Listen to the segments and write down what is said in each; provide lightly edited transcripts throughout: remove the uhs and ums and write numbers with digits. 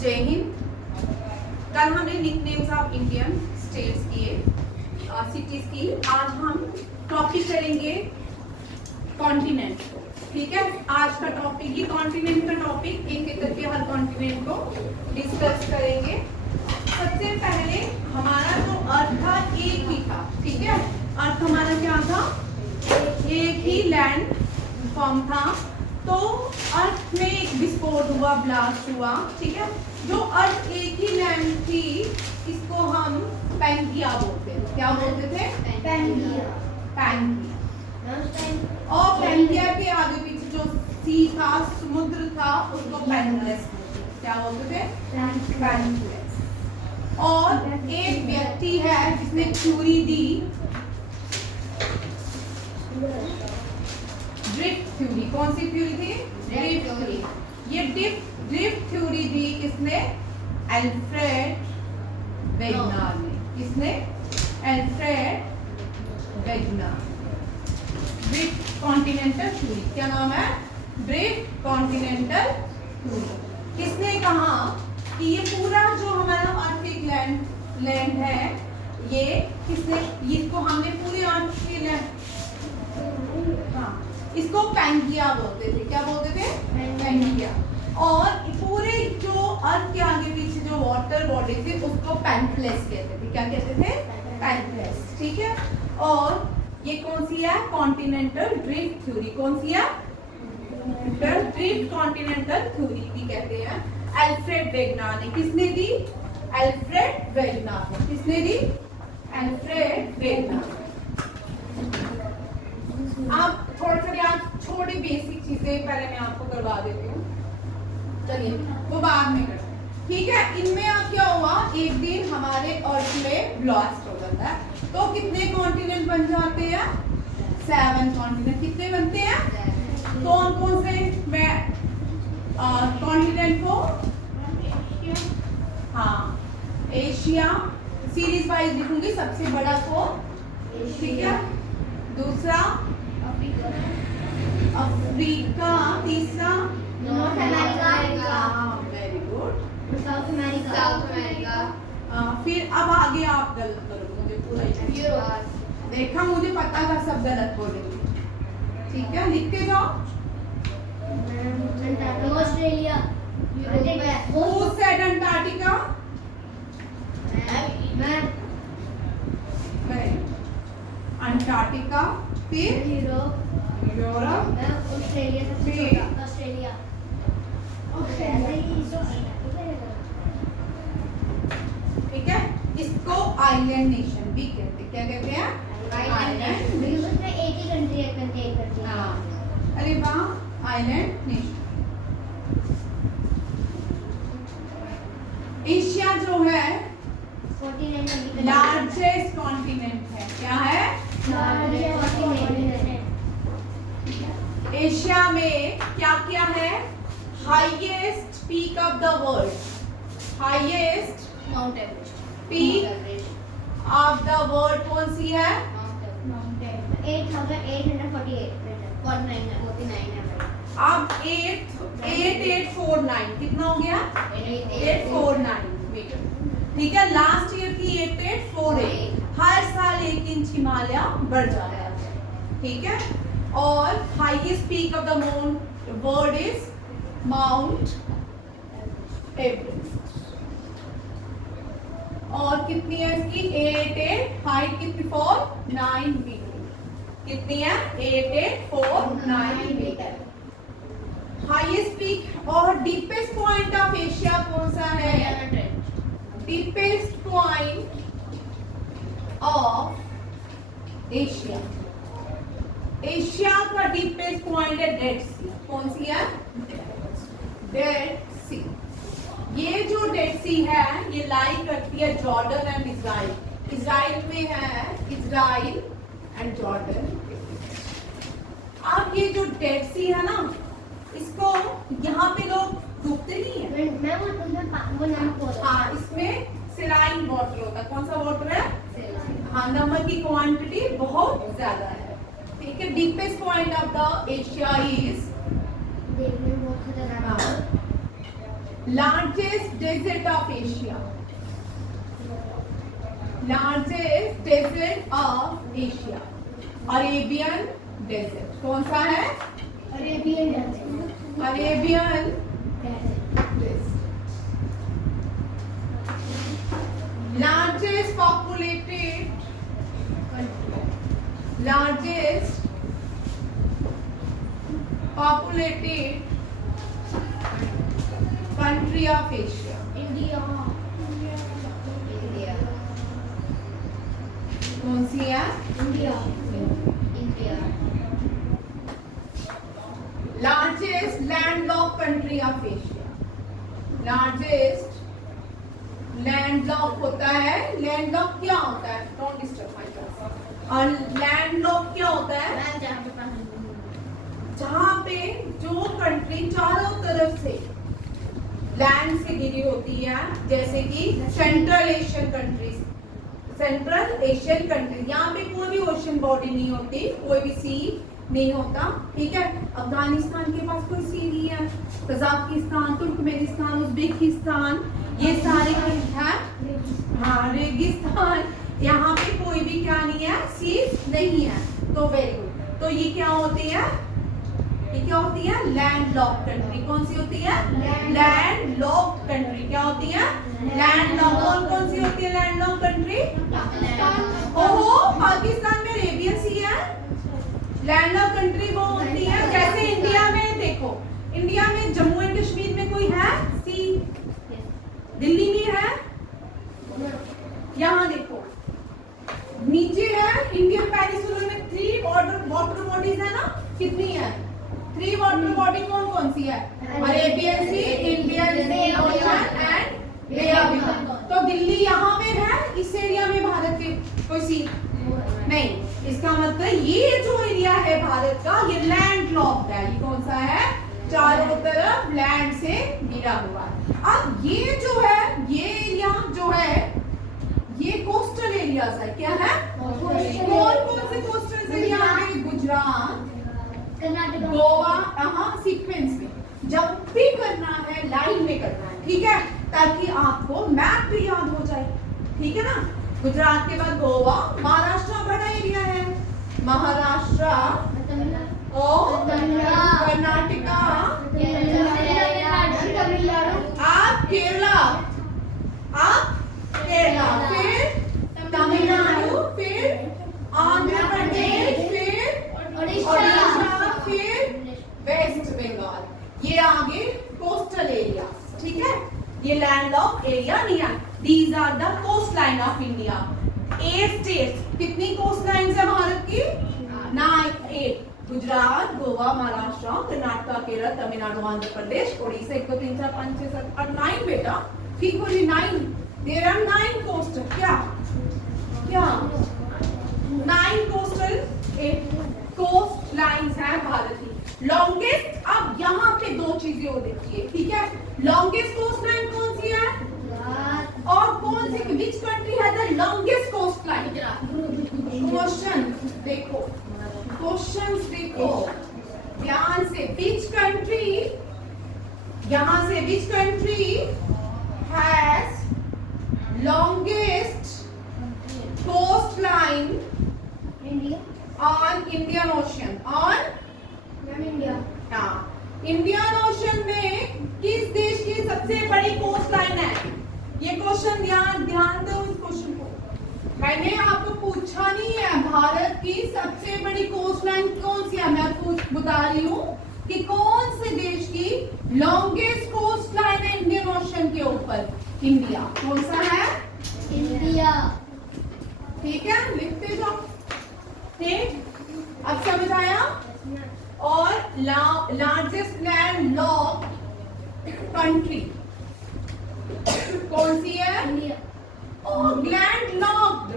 जय हिंद। कल हमने निकनेम्स ऑफ इंडियन स्टेट्स किए, सिटीज की। आज हम टॉपिक करेंगे कॉन्टिनेंट को। ठीक है, आज का टॉपिक ही कॉन्टिनेंट का टॉपिक, एक एक करके हर कॉन्टिनेंट को डिस्कस करेंगे। सबसे पहले हमारा जो अर्थ था एक ही था। ठीक है, अर्थ हमारा क्या था? एक ही लैंड फॉर्म था। तो अर्थ में एक विस्फोट हुआ, ब्लास्ट हुआ। ठीक है, जो अर्थ एक ही लैंड थी इसको हम पैंगिया बोलते थे। क्या बोलते थे? पैंगिया। और पैंगिया के आगे पीछे जो सी था, समुद्र था, उसको पैंगलेस बोलते थे। क्या बोलते थे? पैंगलेस। और एक व्यक्ति है जिसने थ्योरी दी ड्रिफ्ट थ्योरी। कौन सी थ्योरी थी? Drift theory. ये ड्रिफ्ट थ्योरी दी किसने? अल्फ्रेड वेगनर ने। किसने? Alfred Wegener. Drift continental theory. क्या नाम है? Drift continental theory. किसने कहा कि ये पूरा जो हमारा आर्कटिक लैंड है, ये किसने, इसको हमने पूरी अर्थ की लैंड, हाँ, इसको पैंगिया बोलते थे। क्या बोलते थे? पैंगिया। और पूरे जो अर्थ के आगे पीछे जो वाटर बॉडी थी उसको पैंथलेस कहते थे। क्या कहते थे? पैंथलेस। ठीक है, और ये कौन सी है? Continental drift theory. कौन सी है? ड्रिफ्ट कॉन्टिनेंटल थ्योरी भी कहते हैं। अल्फ्रेड वेगनर ने। किसने दी? अल्फ्रेड वेगनर ने। किसने दी? Alfred Wegener. आप थोड़ा सा छोटी बेसिक चीजें पहले मैं आपको करवा देती हूँ, चलिए वो बाद में करते हैं। ठीक है, इनमें अब क्या हुआ, एक दिन हमारे अर्थ में ब्लास्ट हो जाता है तो कितने कॉन्टिनेंट बन जाते हैं? 7 कॉन्टिनेंट। कितने बनते हैं? कौन कौन से कॉन्टिनेंट को? हाँ, एशिया। सीरीज वाइज लिखूंगी। सबसे बड़ा को, ठीक है, दूसरा अफ्रीका, तीसरा north America, very good, south America, फिर अब आगे आप गलत करोगे, मुझे पूरा यूरोप। देखा, मुझे पता था सब गलत बोलेंगे। ठीक है, लिखते जाओ। Australia, Who said Antarctica? Antarctica. फिर यूरोप, ऑस्ट्रेलिया सबसे छोटा। ऑस्ट्रेलिया, ठीक है, इसको आइलैंड नेशन भी कहते हैं। क्या कहते हैं? आइलैंड। उसमें एक ही कंट्री है, हाँ, अरे वाह, आइलैंड नेशन। एशिया जो है 49 लार्जेस्ट कॉन्टिनेंट है। क्या है? एशिया में क्या क्या है? Highest peak of the world. Highest mount Everest, peak of the world कौन सी है? 8849 अब 8849 कितना हो गया? 849 मीटर। ठीक है, लास्ट ईयर की 8848। हर साल 1 इंच हिमालय बढ़ जाता है। ठीक है, और highest peak of the world is mount Everest. और कितनी है इसकी? 88, हाइट कितनी? 49 मीटर। कितनी है? 8849 मीटर। हाईएस्ट पीक और डीपेस्ट पॉइंट ऑफ एशिया कौन सा है? Deepest point of Asia, Asia का डीपेस्ट पॉइंट है डेड सी। कौन सी है? डेड सी। ये जो डेड सी है ये लाई करती है जॉर्डन एंड इजराइल। इजराइल में है, इजराइल एंड जॉर्डन। अब ये जो डेड सी है ना, इसको यहाँ पे लोग डूबते नहीं है। हाँ, इसमें सेलाइन वाटर होता है। कौन सा वाटर है? हाँ, नमक की क्वांटिटी बहुत ज्यादा है। ठीक है, deepest point of the Asia is largest desert of Asia, largest desert of Asia, Arabian desert. कौन सा है? Arabian desert. Arabian largest populated, largest populated country of Asia, India. India. कौन सी है? India. India. largest landlocked country of Asia, largest landlocked होता है, landlocked क्या होता है? Don't disturb my class। और landlocked क्या होता है? जहाँ पे जो कंट्री चारों तरफ से लैंड से घिरी होती है, जैसे कि central Asian countries, central Asian countries, यहाँ पे कोई भी ओशन बॉडी नहीं होती, कोई भी सी नहीं होता, ठीक है। अफगानिस्तान के पास कोई सी नहीं है, कजाकिस्तान, तुर्कमेनिस्तान, उज्बेकिस्तान, ये सारे है, हाँ, रेगिस्तान, यहाँ पे कोई भी क्या नहीं है, सी नहीं है। तो वेरी गुड। तो ये क्या होती है? ये क्या होती है? Landlocked country. कौन सी होती है? Landlocked country. क्या होती है? लैंडलॉक्ड। कौन कौन सी होती है लैंडलॉक्ड कंट्री? ओहो, पाकिस्तान में अरेबियन सी है। लैंडलॉक्ड कंट्री वो होती है जैसे इंडिया में, देखो इंडिया में जम्मू एंड कश्मीर में कोई है सी? दिल्ली में है? यहाँ देखो नीचे है इंडियन पेनिसुला में 3 वाटर बॉडीज है ना, कितनी है? 3 वाटर बॉडी कौन कौन सी है? Arabian Sea, Indian Ocean and Bay of Bengal. तो दिल्ली यहाँ पे है, इस एरिया में भारत के कोई सी नहीं। इसका मतलब ये जो एरिया है भारत का, ये लैंड लॉक्ड है। ये कौन सा है? चारों तरफ लैंड से घिरा हुआ है। अब ये जो है, ये एरिया जो है, ये कोस्टल एरियाज है। क्या है? कौन कौन से कोस्टल एरिया है? गुजरात, कर्नाटक, गोवा, यहाँ सीक्वेंस में जब भी करना है लाइन में करना है, ठीक है, ताकि आपको मैप भी याद हो जाए, ठीक है ना। गुजरात के बाद गोवा, महाराष्ट्र बड़ा एरिया है, महाराष्ट्र और कर्नाटका, आप केरला, आप केरला, फिर तमिलनाडु, फिर आंध्र प्रदेश, फिर ओडिशा, फिर वेस्ट बंगाल। ये आगे कोस्टल एरिया, ठीक है। ये लैंडलॉक्ड एरिया नहीं है। These are the coast line of India. 8 states. कितनी कोस्ट लाइन है भारत की? 8। गुजरात, गोवा, महाराष्ट्र, कर्नाटक, केरल, तमिलनाडु, आंध्र प्रदेश, ओडिशा। 1 2 3 4 5 6 7 8 9 बेटा, ठीक बोली 9। देयर आर 9 कोस्टल, क्या क्या 9 कोस्टल कोस्ट लाइंस है भारत की। लॉन्गेस्ट, अब यहाँ पे 2 चीजें हो देखिए, ठीक है। लॉन्गेस्ट कोस्ट लाइन कौन सी है और कौन सी, विच कंट्री है the longest coast line? Question देखो, क्वेश्चंस देखो ध्यान से। विच कंट्री, यहाँ से which country has longest coastline India, on Indian Ocean, on India. Indian Ocean में किस देश की सबसे बड़ी कोस्ट लाइन है? ये क्वेश्चन ध्यान दो इस क्वेश्चन को। मैंने आपको पूछा नहीं है भारत की सबसे बड़ी कोस्ट लाइन कौन सी है, मैं बता रही हूँ कि कौन से देश की लॉन्गेस्ट कोस्ट लाइन है इंडियन ओशन के ऊपर। इंडिया। कौन सा है? इंडिया। ठीक है, लिखते जाओ। ठीक, अब समझ आया। और लार्जेस्ट लैंड लॉक्ड कंट्री कौन सी है? इंडिया। और land locked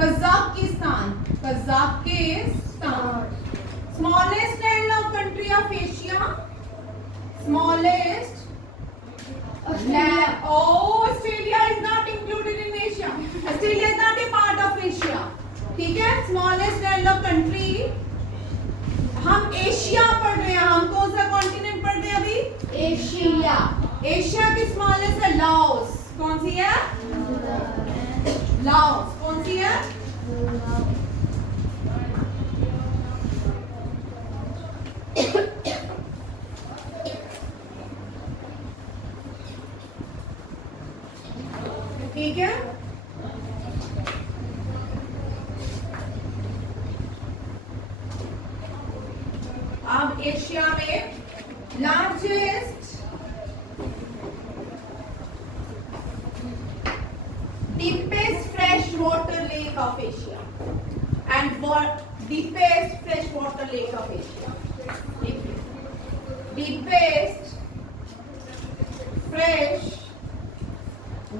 Kazakhstan, Kazakhstan. Smallest land locked country of Asia, smallest Australia is not included in Asia. Australia is not a part of Asia. ठीक है, स्मॉलेस्ट लैंडलॉक्ड कंट्री। हम Asia पढ़ रहे हैं, हम कौन सा कॉन्टिनेंट पढ़ रहे हैं अभी? इंडिया। एशिया की स्मॉलेस्ट है लाओस, कौन सी है? लाओस, कौन सी है? ठीक है, अब एशिया में largest deepest freshwater lake of Asia and what deepest freshwater lake of Asia. Deepest fresh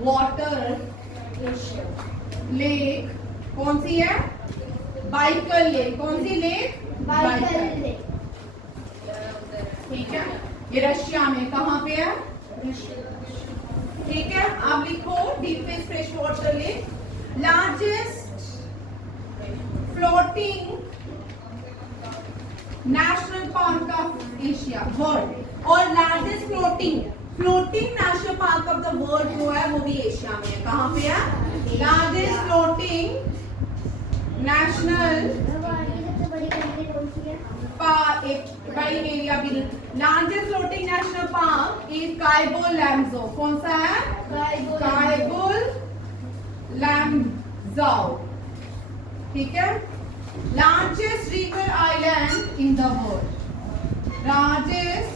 water lake कौन सी है? Baikal lake. कौन सी लेक? Baikal lake. ठीक है, ये रशिया में कहाँ पे है? ठीक है, आप लिखो deepest fresh water lake, largest floating national park of Asia world, और largest floating national park of the world जो है वो भी एशिया में है। कहाँ पे है? लार्जेस्ट फ्लोटिंग नेशनल सबसे बड़ी कंट्री कौन सी है? पार्क, एक बड़ी एरिया भी। Largest floating national park is Keibul Lamjao. कौन सा है? कायबुल लैम्जो। ठीक है, largest river island in the world, largest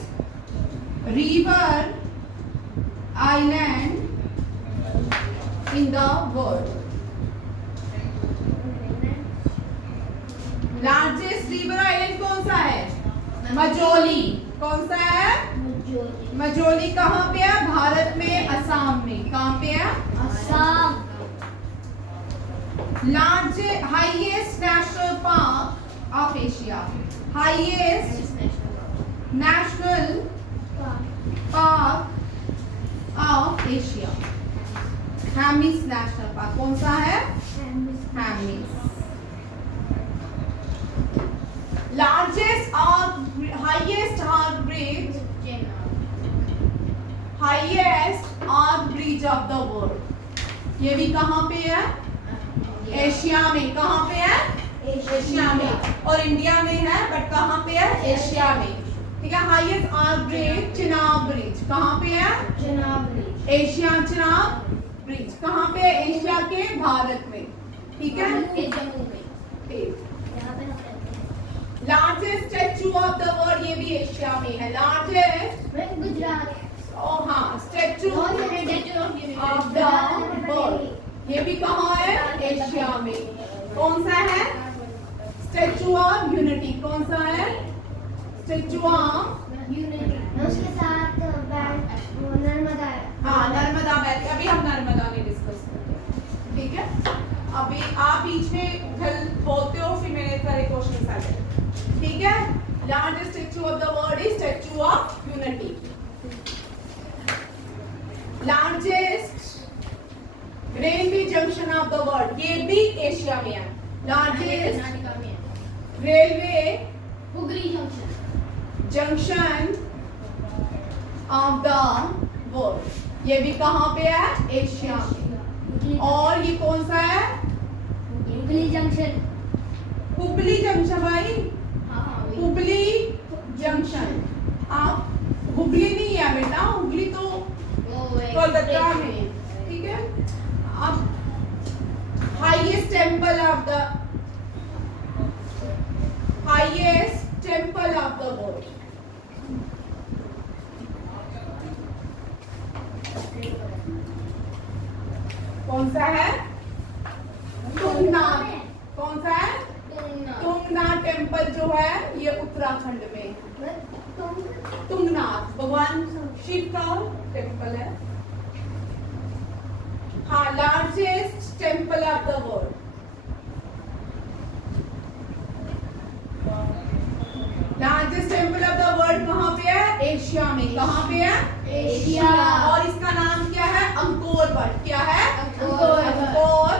river island in the world, largest river island कौन सा है? मजोली। कौन सा है? मजोली कहाँ पे है? भारत में, असम में। कहाँ पे है? Assam. Largest highest national park of Asia, highest national park of Asia, Hemis national park. कौन सा है? हैमिस। लार्जेस्ट और highest arch bridge, highest arch bridge of the world, ये भी कहाँ पे है? एशिया में। कहाँ पे है? एशिया में। और इंडिया में है बट कहाँ पे है? एशिया में। ठीक है, highest arch bridge Chenab bridge कहाँ पे है? Chenab bridge. Asia Chenab bridge कहाँ पे है? एशिया के भारत में। ठीक है, जम्मू में। Largest statue of the world, ये भी एशिया में है। लार्जेस्ट, गुजरात। ओ हाँ, स्टैचू ऑफ द वर्ल्ड, ये भी कहाँ है? एशिया में। कौन सा है? Statue of unity. कौन सा है? Statue of unity. उसके साथ नर्मदा है। हाँ, नर्मदा वैली। अभी हम नर्मदा में डिस्कस करते हैं। ठीक है, अभी आप बीच में कल बोलते हो, फिर मेरे सारे क्वेश्चन आ जाए। ठीक है, largest statue of the world is statue of unity. Largest railway junction of the world, ये भी एशिया में है। Largest railway Hooghly junction of the world, ये भी कहाँ पे है? एशिया में। और ये कौन सा है? हुगली जंक्शन। हुबली जंक्शन भाई, हुबली जंक्शन। आप हुबली नहीं है बेटा, हुबली तो कोलकाता में है। ठीक है, अब highest temple of the world, कौन सा है? तुंगनाथ। कौन सा है? तुंगनाथ टेम्पल जो है ये उत्तराखंड में। तुंगनाथ भगवान शिव का टेम्पल है। हाँ, largest temple of the world, largest temple of the world कहाँ पे है? एशिया में। कहाँ पे है? एशिया। और इसका नाम क्या है? Angkor what. क्या है? Angkor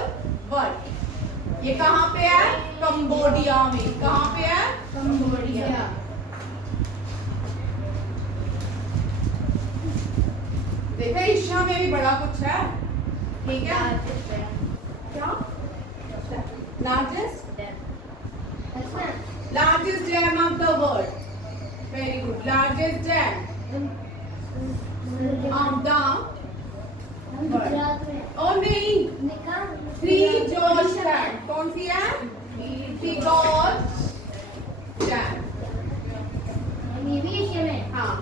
what. ये कहाँ पे है? कंबोडिया में। कहाँ पे है? कंबोडिया। देखा एशिया में भी बड़ा कुछ है, ठीक है। क्या largest dam of the world, very good, largest dam of the Gujarat में और नहीं, थ्री जॉर्ज डैम, कौन सी है? थ्री जॉर्ज डैम, ये भी एशिया में हाँ।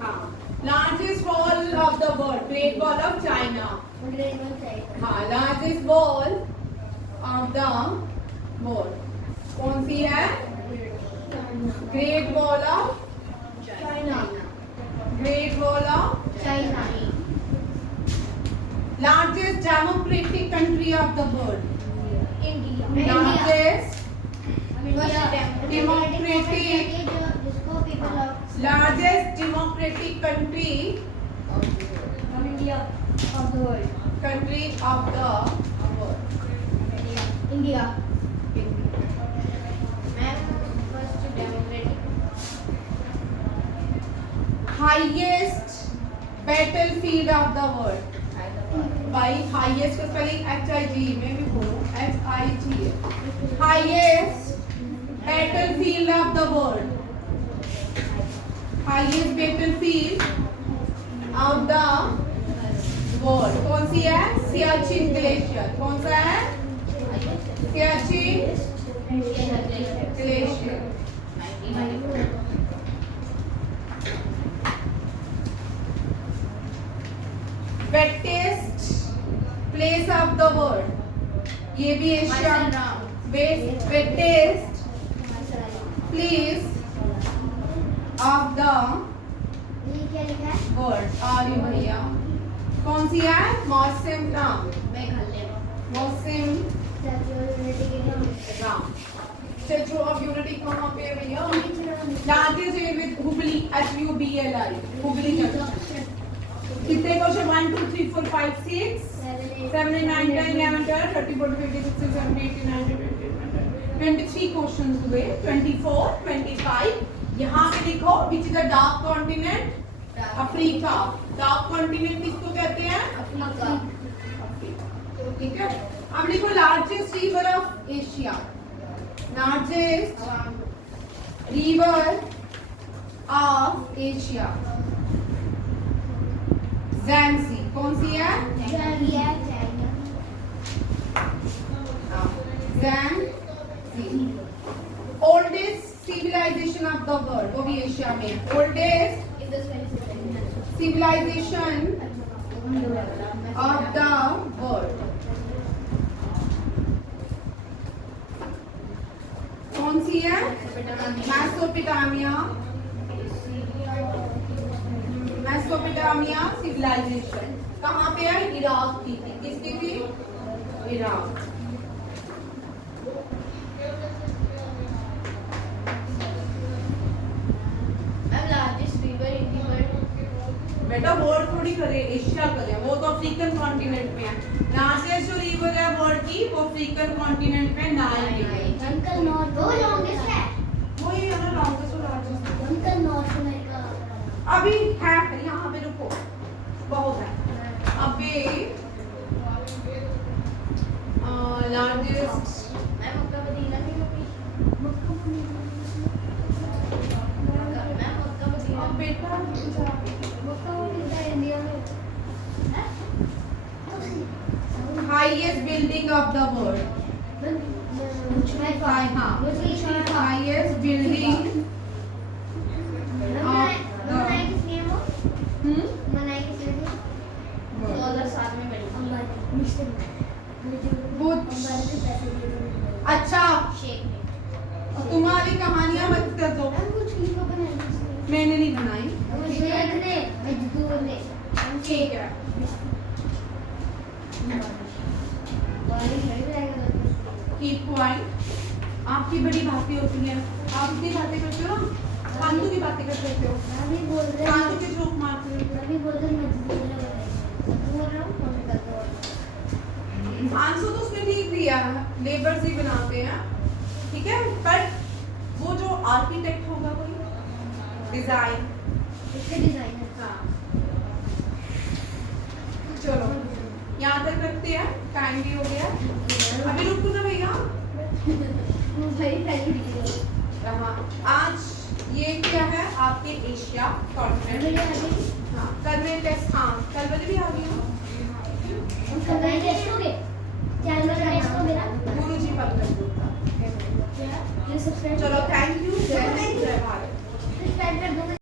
हाँ, largest wall of the world, great wall of China, हाँ, largest wall of the world कौन सी है? Great wall of China great wall of China largest democratic country of the world, India largest democratic जिसको people of largest democratic country India of the world country of the world, India highest battlefield of the world, भाई highest का spelling HIG में भी बोलो, HIG, highest battlefield of the world, highest battlefield of the world कौन सी है? Siachen glacier, कौन सा है? Siachen glacier, wettest place of the world, ये भी Asia, wettest place of the ये क्या लिखा है वर्ल्ड, आर्य भैया, कौन सी है? मौसम नाम, मौसम राम, स्टैचू ऑफ यूनिटी कहाँ पे है भैया? Largest railway Hubli, HUBLI, Hubli junction. कितने क्वेश्चन? 1 2 3 4 5 6 7 8 9 10 11 12 13 14 15 16 17 18 19 20 23 क्वेश्चंस हुए, 24 25। यहाँ पे लिखो which is the dark continent? Africa. Dark continent किसको कहते हैं? अफ्रीका ठीक है। अब लिखो largest river of Asia, largest river of Asia, ज़ैंसी, कौन सी है? ज़ैंसी। Oldest civilisation of the world, वो भी एशिया में है, oldest civilisation of the world कौन सी है? मेसोपोटामिया, मेसोपोटामिया सिविलाइजेशन कहाँ पे है? इराक की थी, किसकी थी? इराक। बेटा वर्ल्ड थोड़ी करे, एशिया करे, वो तो अफ्रीकन कॉन्टिनेंट में है। लार्जेस्ट जो रिवर है वर्ल्ड की वो अफ्रीकन कॉन्टिनेंट में नाइल है। अंकल नॉर्थ वो लॉन्गेस्ट है वही है ना, लॉन्गेस्ट और लार्जेस्ट। अंकल नॉर्थ अमेरिका अभी है यहाँ पे, रुको, बहुत है अभी। लार्जेस्ट बेटा highest building of the world, highest building अच्छा। तुम्हारी कहानियां मत कर दो, मैंने नहीं बनाई, ठीक है। कीप क्वाइट, आपकी बड़ी बातें होती हैं, आप इतनी बातें करते हो ना, फालतू की बातें करते रहते हो, फालतू के जोक मारते रहते हो। आंसर तो उसने ठीक दिया है, लेबर्स ही बनाते हैं, ठीक है। पर वो जो आर्किटेक्ट होगा कोई डिजाइन। इसके डिजाइनर। हाँ चलो यहाँ तक रखते हैं, टाइम भी हो गया। अभी रुको ना भैया। भाई पहली वीडियो। हाँ आज ये क्या है आपके एशिया कॉन्टिनेंट। हाँ कल मैं टेस्ट, हाँ कल वाले भी आ गई हूँ। उसका टेस्ट हो गया।